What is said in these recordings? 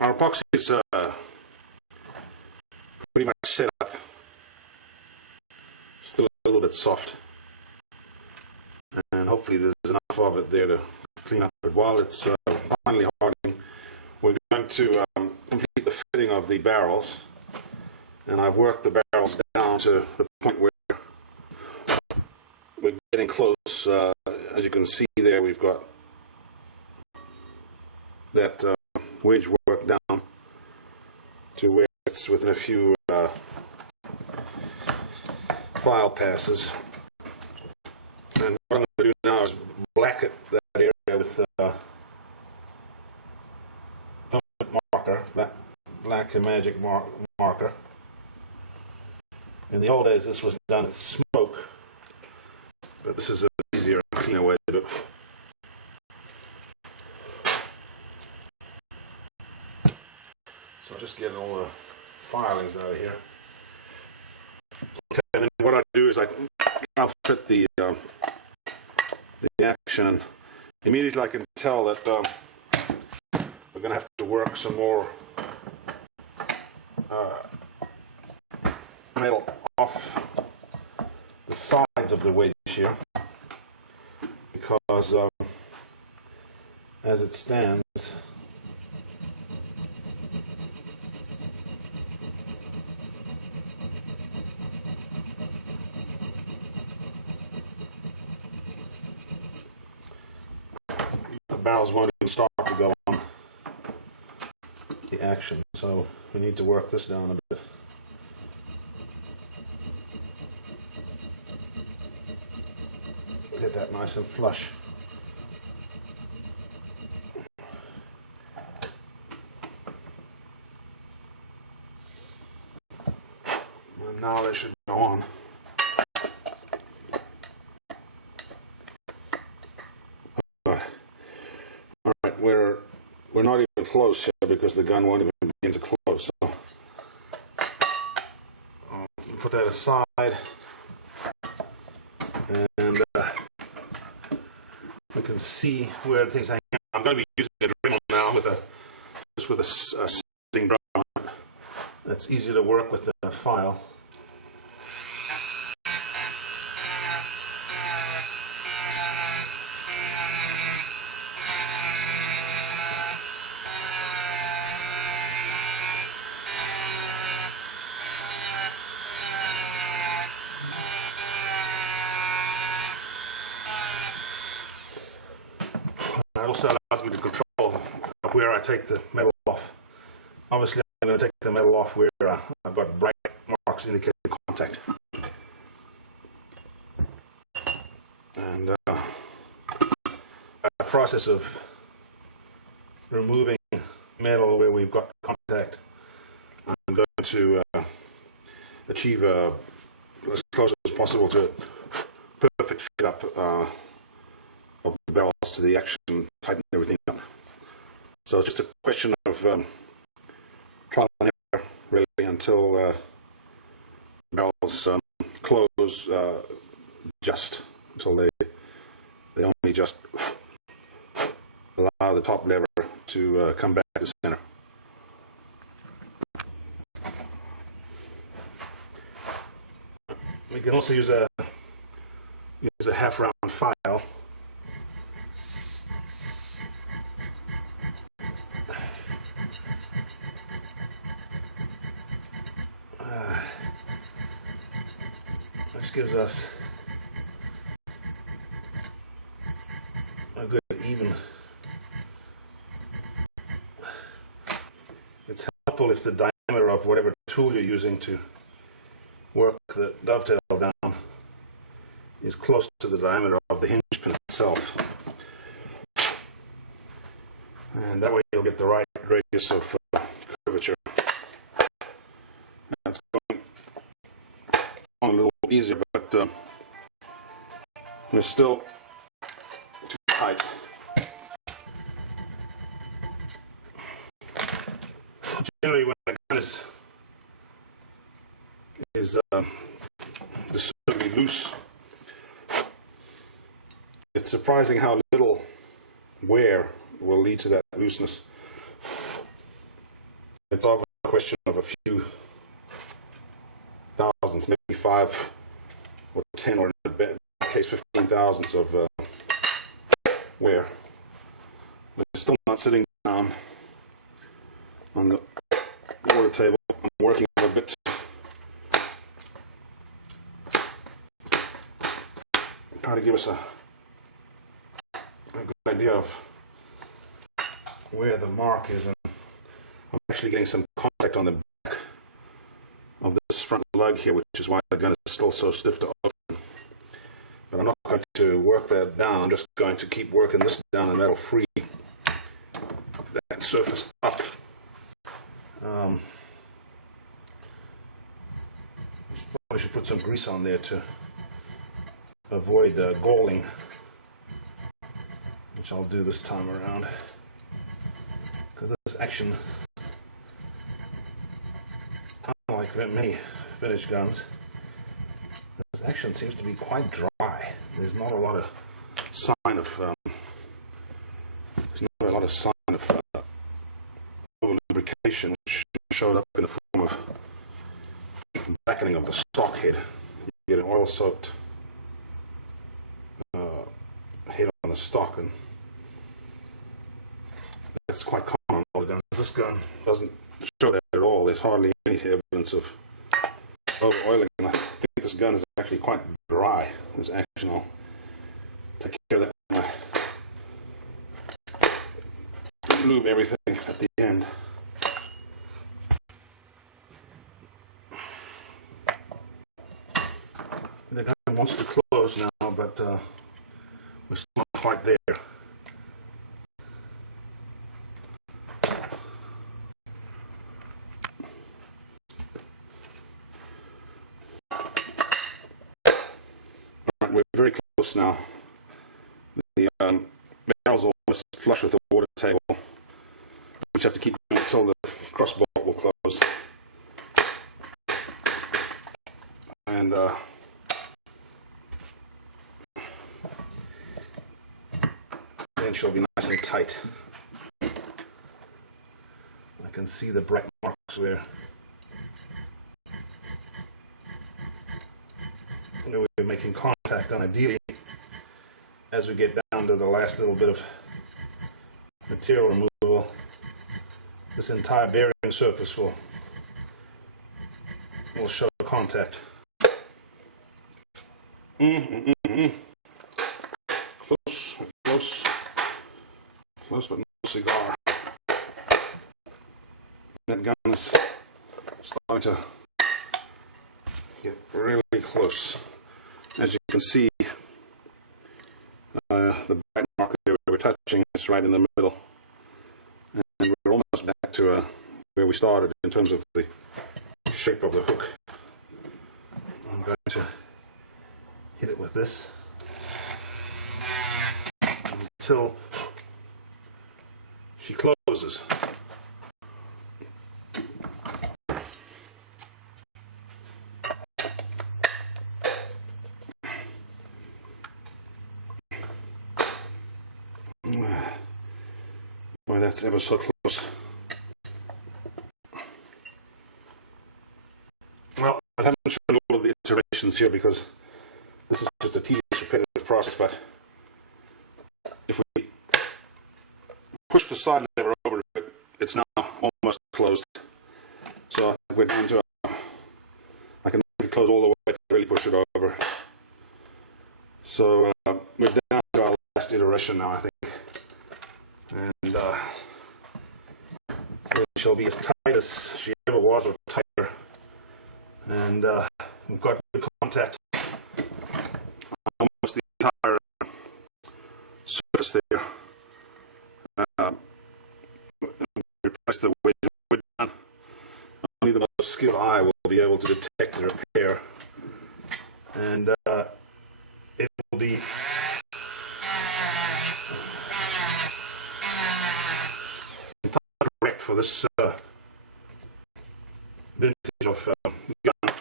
our epoxy is pretty much set up. Still a little bit soft, and hopefully there's enough of it there to clean up. But while it's finally hardening, we're going to complete the fitting of the barrels, and I've worked the barrels down to the point where we're getting close. As you can see there, we've got that wedge work down to where it's within a few file passes. And what I'm going to do now is blacken that area with marker, black and magic marker. In the old days, this was done with smoke, but this is an easier, cleaner way to do it. So I'll just get all the filings out of here. Okay, and then what I do is I'll fit the action, and immediately I can tell that we're going to have to work some more metal off the sides of the wedge here, because as it stands, the barrels won't even start to go on the action, so we need to work this down a bit. Get that nice and flush. And now they should go on. Alright, we're not even close here because the gun won't even begin to close. So I'll put that aside, and we can see where things hang out. I'm going to be using a Dremel now just with a sitting drum on it. That's easy to work with the file. It also allows me to control where I take the metal off. Obviously, I'm going to take the metal off where I've got bright marks indicating contact. And a process of removing metal where we've got contact, I'm going to achieve as close as possible to perfect fit up of the barrels to the action, tighten everything up. So it's just a question of trial and error, really, until the barrels close just, until they only just allow the top lever to come back to center. We can also use a half round file. Which gives us a good even. It's helpful if the diameter of whatever tool you're using to work the dovetail down is close to the diameter of the hinge pin itself. And that way you'll get the right radius of curvature. That's going on a little easier, but it's still too tight. Generally, when the gun is disturbingly loose, it's surprising how little wear will lead to that looseness. It's over a question of a few thousandths, maybe 5 or 10, or in the case 15 thousandths of wear. But it's still not sitting down on the water table. I'm working a bit to try to give us a good idea of where the mark is, and I'm actually getting some contact on the back of this front lug here, which is why the gun is still so stiff to open. But I'm not going to work that down. I'm just going to keep working this down, and that'll free that surface up. Probably should put some grease on there to avoid galling, which I'll do this time around, because this action, unlike many vintage guns, this action seems to be quite dry. There's not a lot of sign of over lubrication, which showed up in the form of blackening of the stock head. You get an oil-soaked head on the stock, and that's quite common on all the guns. This gun doesn't show that at all. There's hardly any evidence of over-oiling, and I think this gun is actually quite dry. This action, I'll take care of that when I lube everything at the end. The gun wants to close now, but we're still not quite there. Alright, we're very close now. The barrel's almost flush with the water table. We just have to keep going until the crossbar will close. And then she'll be nice and tight. I can see the bright marks where we're making contact, and ideally, as we get down to the last little bit of material removal, this entire bearing surface will show contact. Close, but no cigar. That gun is starting to get really close. As you can see, the bite mark that we're touching is right in the middle, and we're almost back to where we started in terms of the shape of the hook. I'm going to hit it with this until she closes. Boy, that's ever so close. Well, I haven't shown all of the iterations here because this is just a tedious, repetitive process, but if we push the side lever over it, it's now almost closed. So we're down to I can make it close all the way to really push it over. So we're down to our last iteration now, I think. And it shall be as tight as she ever was, or tighter. And we've got good contact almost the entire surface there. Replace the wedge down. Only the most skilled eye will be able to detect the repair, and it will be entirely correct for this vintage of gun.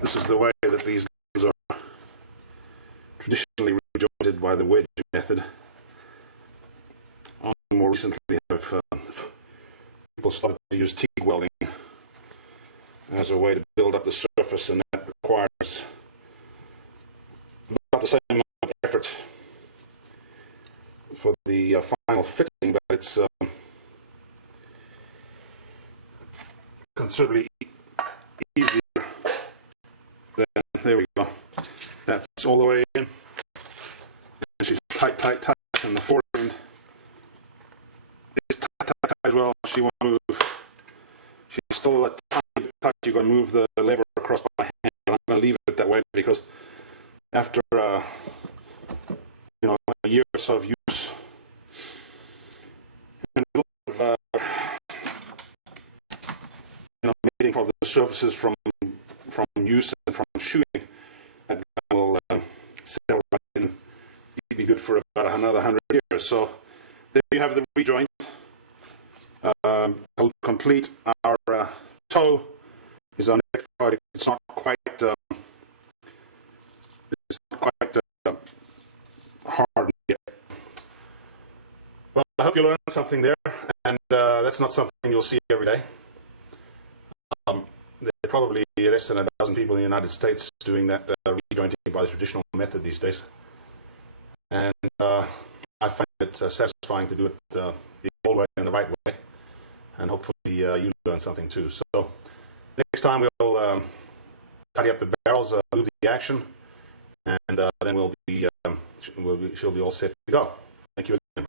This is the way that these guns are traditionally rejointed by the wedge method. More recently, have people started to use TIG welding. as a way to build up the surface, and that requires about the same amount of effort for the final fitting, but it's considerably easier. Then there we go. That's all the way in. And she's tight, tight, tight, and the forend is tight, tight, tight as well. She won't move. She's still a tiny bit tight. You're going to move the lever across by hand. I'm going to leave it that way because after you know, a year or so of use and a lot of you know, mating of the surfaces from use and from shooting, that gun will settle right in. You'd be good for about another 100 years. So there you have the rejoint. Complete. Our toe is our next project. It's not quite hard yet. Well, I hope you learned something there, and that's not something you'll see every day. There are probably less than a dozen people in the United States doing that rejointing by the traditional method these days, and I find it satisfying to do it the old way and the right way, and hopefully you learn something too. So next time we'll tidy up the barrels, move the action, and then she'll be all set to go. Thank you again.